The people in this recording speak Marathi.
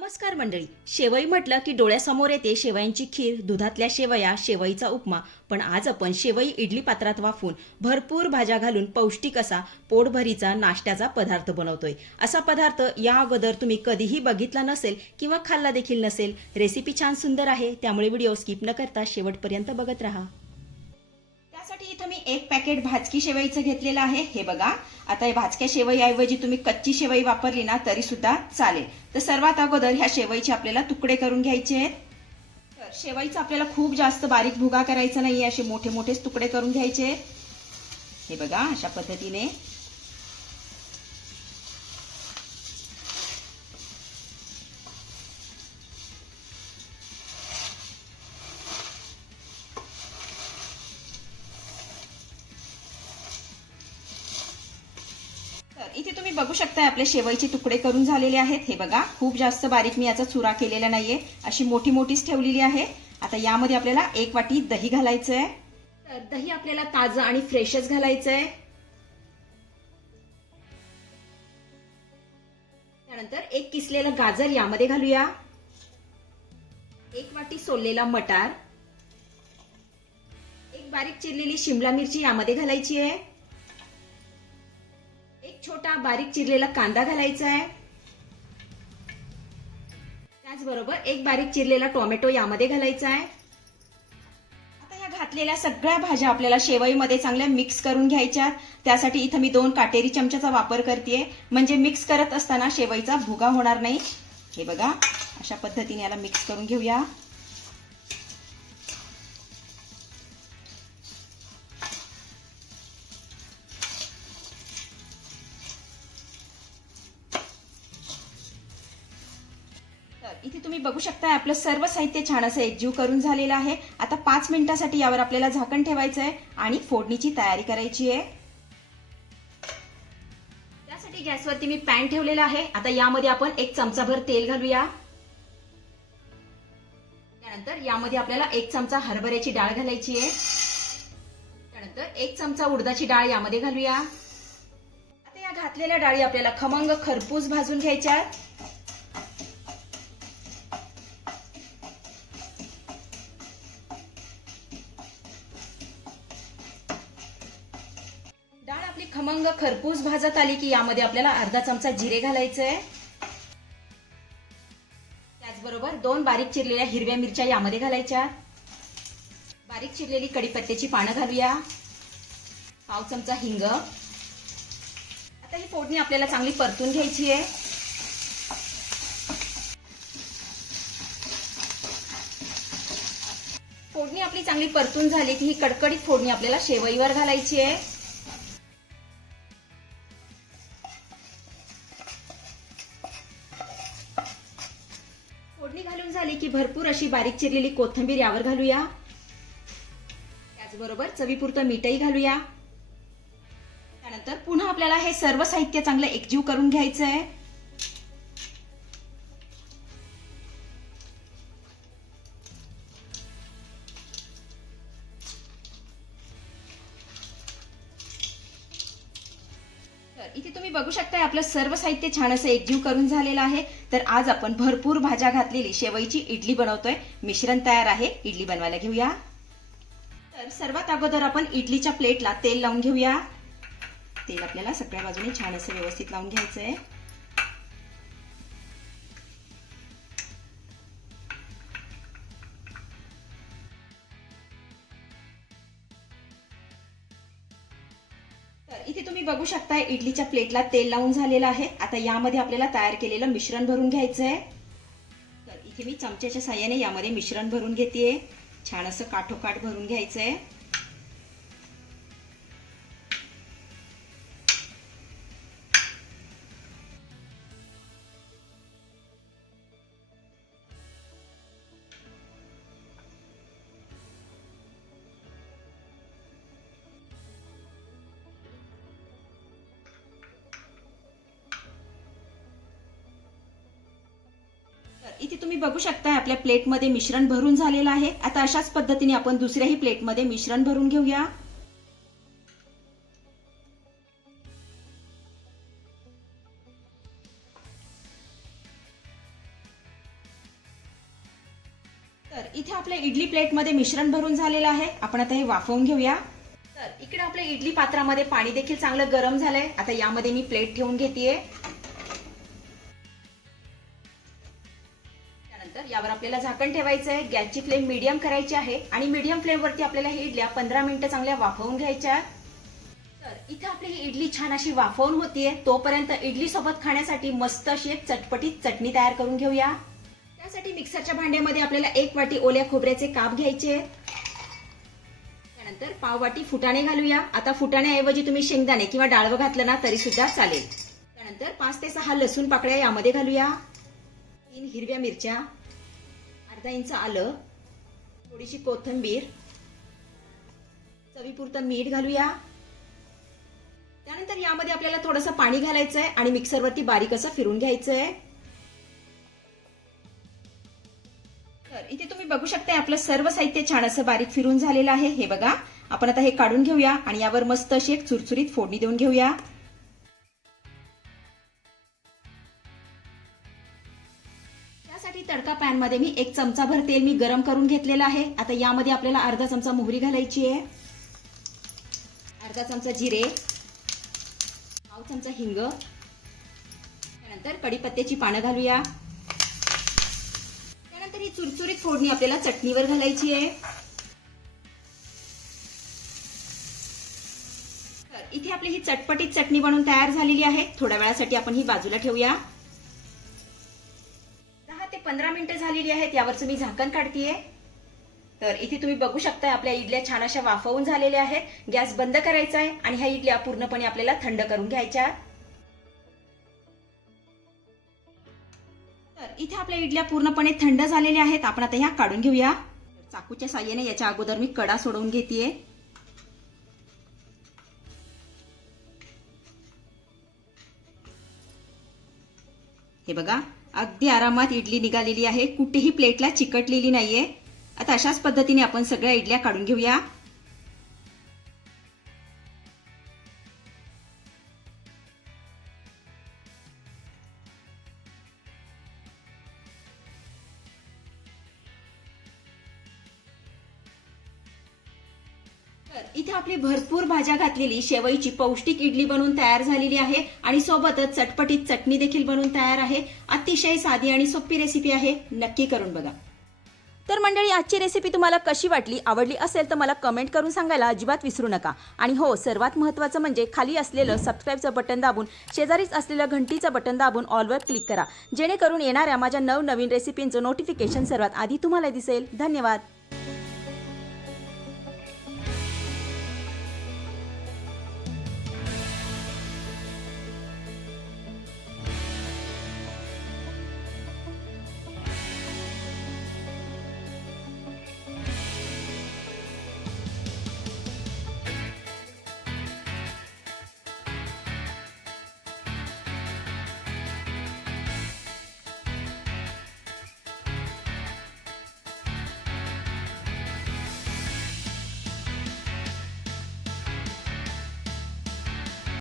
नमस्कार मंडळी. शेवई म्हटलं की डोळ्यासमोर येते शेवयांची खीर दुधातल्या शेवया शेवईचा उपमा. पण आज आपण शेवई इडली पात्रात वाफून भरपूर भाज्या घालून पौष्टिक असा पोटभरीचा नाश्त्याचा पदार्थ बनवतोय. असा पदार्थ या अगोदर तुम्ही कधीही बघितला नसेल किंवा खाल्ला देखील नसेल रेसिपी छान सुंदर आहे त्यामुळे व्हिडिओ स्किप न करता शेवटपर्यंत बघत राहा. एक पॅकेट भाजकी शेवईचं घेतलेलं आहे. हे बघा. आता हे भाजक्या शेवईऐवजी तुम्ही कच्ची शेवई वापरली ना तरी सुद्धा चालेल. तर सर्वात अगोदर ह्या शेवईचे आपल्याला तुकडे करून घ्यायचे आहेत. तर शेवईचा आपल्याला खूप जास्त बारीक भुगा करायचा नाही असे मोठे मोठेच तुकडे करून घ्यायचे हे बघा अशा पद्धतीने. तुम्ही बघू शकताय आपले शेवईचे तुकडे करून झालेले आहेत. हे बघा खूप जास्त बारीक मी याचा चुरा केलेला नाहीये. अशी मोठी मोठीच ठेवलेली आहे. आता यामध्ये आपल्याला एक वाटी दही घालायचं आहे तर दही आपल्याला ताजं आणि फ्रेशच घालायचं आहे त्यानंतर एक किसलेलं गाजर यामध्ये घालूया. एक वाटी सोललेला मटार. एक बारीक चिरलेली शिमला मिरची यामध्ये घालायची आहे. एक छोटा बारीक चिरलेला कांदा घालायचा आहे. त्याचबरोबर एक बारीक चिरलेला टोमॅटो यामध्ये घालायचा आहे. आता या घातलेल्या सगळ्या भाज्या आपल्याला शेवईमध्ये चांगल्या मिक्स करून घ्यायच्या त्यासाठी इथं मी दोन काटेरी चमच्याचा वापर करते म्हणजे मिक्स करत असताना शेवईचा भुगा होणार नाही. हे बघा अशा पद्धतीने याला मिक्स करून घेऊया. इथे तुम्ही बघू शकता आपलं सर्व साहित्य छान असं एकजीव करून झालेलं आहे. आता पाच मिनिटासाठी यावर आपल्याला झाकण ठेवायचं आहे आणि फोडणीची तयारी करायची आहे. त्यासाठी गॅसवरती मी पॅन ठेवलेला आहे. आता यामध्ये आपण एक चमचाभर तेल घालूया. त्यानंतर यामध्ये आपल्याला एक चमचा हरभऱ्याची डाळ घालायची आहे. त्यानंतर एक चमचा उडदाची डाळ यामध्ये घालूया. आता या घातलेल्या डाळी आपल्याला खमंग खरपूस भाजून घ्यायच्या खरपूस भाजत आली की यामध्ये आपल्याला अर्धा चमचा जिरे घालायचे. आहे त्याचबरोबर दोन बारीक चिरलेल्या हिरव्या मिरच्या यामध्ये घालायच्या. बारीक चिरलेली कडीपत्त्याची पानं घालूया. पाव चमचा हिंग. आता ही फोडणी आपल्याला चांगली परतून घ्यायची आहे. फोडणी आपली चांगली परतून झाली की ही कडकडीत फोडणी आपल्याला शेवईवर घालायची आहे. घालून झाली की भरपूर अशी बारीक चिरलेली कोथिंबीर यावर घालूया. त्याचबरोबर चवीपुरतं मीठही घालूया. त्यानंतर पुन्हा आपल्याला हे सर्व साहित्य चांगलं एकजीव करून घ्यायचं आहे इथे तुम्ही बघू शकताय आपलं सर्व साहित्य छान असं एकजीव करून झालेलं आहे. तर आज आपण भरपूर भाज्या घातलेली शेवईची इडली बनवतोय. मिश्रण तयार आहे इडली बनवायला घेऊया. तर सर्वात अगोदर आपण इडलीच्या प्लेटला तेल लावून घेऊया. तेल आपल्याला सगळ्या बाजूने छान असं व्यवस्थित लावून घ्यायचं आहे तर इथे तुम्ही बघू शकताय इडलीच्या प्लेटला तेल लावून झालेलं आहे. आता यामध्ये आपल्याला तयार केलेलं मिश्रण भरून घ्यायचं आहे तर इथे मी चमच्याच्या साह्याने यामध्ये मिश्रण भरून घेते छान असं काठोकाठ भरून घ्यायचं आहे इथे तुम्ही बघू शकता आपल्या प्लेटमध्ये मिश्रण भरून झालेलं आहे. आता अशाच पद्धतीने आपण दुसऱ्याही प्लेटमध्ये मिश्रण भरून घेऊया. तर इथे आपल्या इडली प्लेटमध्ये मिश्रण भरून झालेलं आहे. आपण आता हे वाफवून घेऊया. तर इकडे आपल्या इडली पात्रामध्ये पाणी देखील चांगलं गरम झालंय. आता यामध्ये मी प्लेट ठेवून घेतेय. यावर आपल्याला झाकण ठेवायचं आहे. गॅसची फ्लेम मीडियम करायची आहे. आणि मीडियम फ्लेमवरती आपल्याला ही इडल्या पंधरा मिनिटं चांगल्या वाफवून घ्यायच्या. तर इथे आपली ही इडली छान अशी वाफवून होतीये. तोपर्यंत इडली सोबत खाण्यासाठी मस्त अशी एक चटपटीत चटणी तयार करून घेऊया. त्यासाठी मिक्सरच्या भांड्यामध्ये आपल्याला एक वाटी ओल्या खोबऱ्याचे काप घ्यायचे. त्यानंतर पाव वाटी फुटाणे घालूया. आता फुटाण्याऐवजी तुम्ही शेंगदाणे किंवा डाळवं घातलं ना तरी सुद्धा चालेल. त्यानंतर पाच ते सहा लसूण पाकळ्या यामध्ये घालूया. तीन हिरव्या मिरच्या. अर्धा इंच आलं. थोडीशी कोथिंबीर. चवीपुरतं मीठ घालूया. त्यानंतर यामध्ये आपल्याला थोडंसं पाणी घालायचं आहे आणि मिक्सरवरती बारीक असं फिरून घ्यायचं आहे तर इथे तुम्ही बघू शकता आपलं सर्व साहित्य छान असं बारीक फिरून झालेलं आहे. हे बघा. आपण आता हे काढून घेऊया आणि यावर मस्त अशी एक चुरचुरीत फोडणी देऊन घेऊया. त्यासाठी तडका पॅनमध्ये मी एक चमचाभर तेल मी गरम करून घेतलेलं आहे. आता यामध्ये आपल्याला अर्धा चमचा मोहरी घालायची आहे. अर्धा चमचा जिरे. पाव चमचा हिंग. त्यानंतर कडीपत्त्याची पानं घालूया. त्यानंतर ही चुरचुरीत फोडणी आपल्याला चटणीवर घालायची आहे. तर इथे आपली ही चटपटीत चटणी बनवून तयार झालेली आहे. थोड्या वेळासाठी आपण ही बाजूला ठेवूया. पंधरा मिनिटं झालेली आहेत यावरचं मी झाकण काढतीये. तर इथे तुम्ही बघू शकता आपल्या इडल्या छान अशा वाफवून झालेल्या आहेत. गॅस बंद करायचा आहे आणि ह्या इडल्या पूर्णपणे आपल्याला थंड करून घ्यायच्या. तर इथे आपल्या इडल्या पूर्णपणे थंड झालेल्या आहेत. आपण आता ह्या काढून घेऊया. चाकूच्या साह्याने याच्या अगोदर मी कडा सोडवून घेतेय. हे बघा. अगदी आरामात इडली निघालेली आहे. कुठेही प्लेटला चिकटलेली नाहीये. आता अशाच पद्धतीने आपण सगळ्या इडल्या काढून घेऊया. तर इथे आपली भरपूर भाज्या घातलेली शेवईची पौष्टिक इडली बनवून तयार झालेली आहे आणि सोबतच चटपटीत चटणी देखील बनवून तयार आहे. अतिशय साधी आणि सोपी रेसिपी आहे. नक्की करून बघा. तर मंडळी आजची रेसिपी तुम्हाला कशी वाटली आवडली असेल तर मला कमेंट करून सांगायला अजिबात विसरू नका. आणि हो सर्वात महत्त्वाचं म्हणजे खाली असलेलं सबस्क्राईबचं बटन दाबून शेजारीच असलेलं घंटीचं बटन दाबून ऑलवर क्लिक करा. जेणेकरून येणाऱ्या माझ्या नवनवीन रेसिपींचं नोटिफिकेशन सर्वात आधी तुम्हाला दिसेल. धन्यवाद.